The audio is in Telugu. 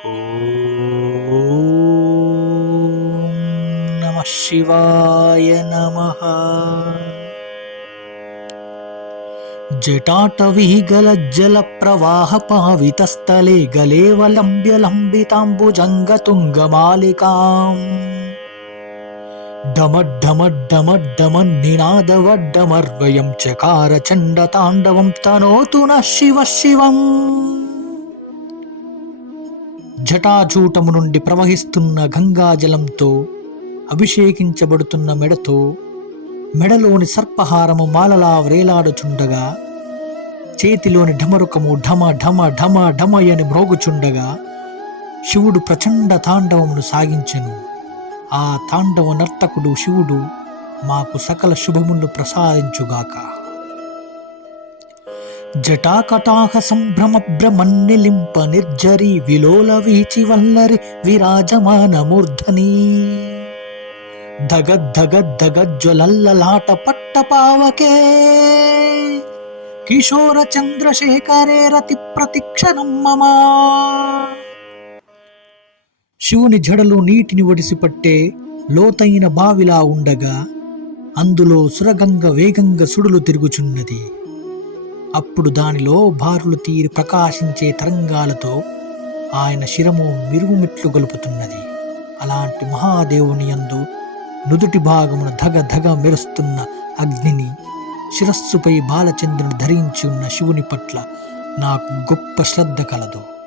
ఓం నమః శివాయ నమః. జటాటవీగలజ్జల ప్రవాహ పావితస్థలే గలేవలంబ్యలంబితాంబుజంగతుంగమాలికాం డమడ్డమడ్డమడ్డమన్నినాదవడ్డమర్వయం చకార చండతాండవం తనోతు నః శివ శివం. జటాజూటము నుండి ప్రవహిస్తున్న గంగాజలంతో అభిషేకించబడుతున్న మెడతో మెడలోని సర్పహారము మాలలా వ్రేలాడుచుండగా, చేతిలోని ఢమరుకము ఢమ ఢమ ఢమ ఢమయని మ్రోగుచుండగా శివుడు ప్రచండ తాండవమును సాగించెను. ఆ తాండవ నర్తకుడు శివుడు మాకు సకల శుభములను ప్రసాదించుగాక. జటాకటాహ సంభ్రమ భ్రమన్నిలింప నిర్జరి విలోల వీచి వల్లరి విరాజమాన మూర్ధని ధగద్ధగద్ధగజ్వలల్లలాట పట్టపావకే కిశోర చంద్రశేఖరే రతి ప్రతిక్షణం మమా. శివుని జడలు నీటిని ఒడిసిపట్టే లోతైన బావిలా ఉండగా అందులో సురగంగ వేగంగా సుడులు తిరుగుచున్నది. అప్పుడు దానిలో బారులు తీరి ప్రకాశించే తరంగాలతో ఆయన శిరము మిరుమిట్లు గొలుపుతున్నది. అలాంటి మహాదేవుని యందు నుదుటి భాగమున ధగ ధగ మెరుస్తున్న అగ్నిని, శిరస్సుపై బాలచంద్రుని ధరించి ఉన్న శివుని పట్ల నాకు గొప్ప శ్రద్ధ కలదు.